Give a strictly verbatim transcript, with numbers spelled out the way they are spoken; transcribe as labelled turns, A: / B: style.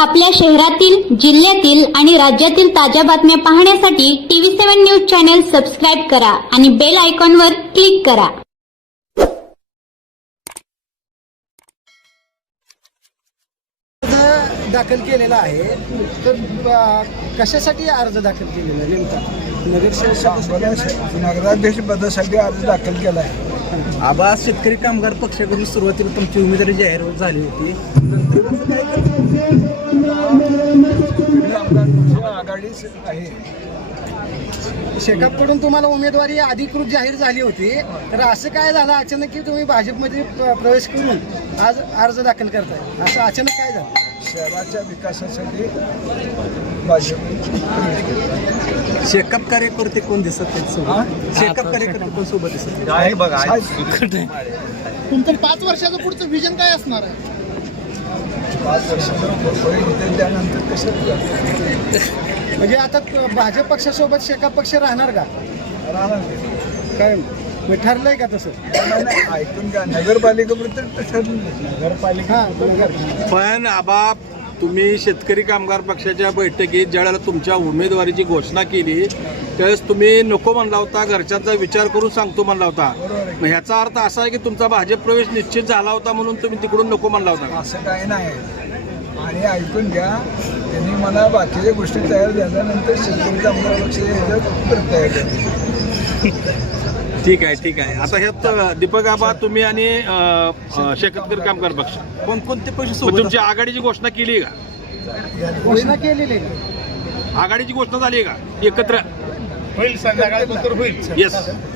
A: आपल्या शहरातील, जिल्ह्यातील आणि राज्यातील ताज्या बातम्या पाहण्यासाठी TV seven news channel subscribe करा आणि बेल आयकॉनवर क्लिक करा.
B: दाखल केलेला आहे तर अ, कशासाठी अर्ज दाखल केलेला आहे नेमका?
C: नगरसेवक नगराध्यक्ष पदासाठी अर्ज दाखल केला आहे.
D: आबा शेतकरी कामगार पक्षाकडून सुरुवातीला तुमची उमेदवारी जाहीर झाली होती.
C: कामगार पक्ष आघाडीच आहे.
B: शेकापकडून तुम्हाला उमेदवारी अधिकृत जाहीर झाली होती, तर असं काय झालं अचानक की तुम्ही भाजपमध्ये प्र- प्रवेश करून आज अर्ज दाखल करताय? असं अचानक काय झालं?
C: शहराच्या विकासासाठी भाजप
D: शेकअप कार्यकर्ते कोण दिसत नाहीत सोबत? शेकअप कार्यकर्ते कोण सोबत दिसत नाही?
E: तुमचं पाच वर्षाचं पुढचं विजन काय असणार आहे?
C: पाच वर्षाचं त्यानंतर कसं
B: म्हणजे आता भाजप पक्षासोबत शेकाप पक्ष राहणार का?
C: राहणार
B: काय मग ठरलंय का तसं?
C: नाही, ऐकून घ्या. नगरपालिकेबद्दल ठरलं नगरपालिका
B: हा नगर
F: पण आबा तुम्ही शेतकरी कामगार पक्षाच्या बैठकीत ज्यावेळेला तुमच्या उमेदवारीची घोषणा केली त्यावेळेस तुम्ही नको म्हणला होता, घरच्यांचा विचार करून सांगतो म्हणला होता. मग ह्याचा अर्थ असा आहे की तुमचा भाजप प्रवेश निश्चित झाला होता म्हणून तुम्ही तिकडून नको म्हणला होता?
C: असं काही नाही. आणि ऐकून घ्या, त्यांनी मला बाकीच्या गोष्टी तयार झाल्यानंतर शेतकरी कामगार पक्ष परत तयार केली.
F: ठीक आहे ठीक आहे. आता ह्यात दीपक आबा तुम्ही आणि अं, अं, शेतकरी कामगार पक्ष
D: कोणकोणते पक्ष
F: मग
D: सोबत
F: तुमची आघाडीची घोषणा केली आहे का?
B: घोषणा केलेली आहे.
F: आघाडीची घोषणा झाली आहे का एकत्र?
E: होईल संध्याकाळी होईल.
F: येस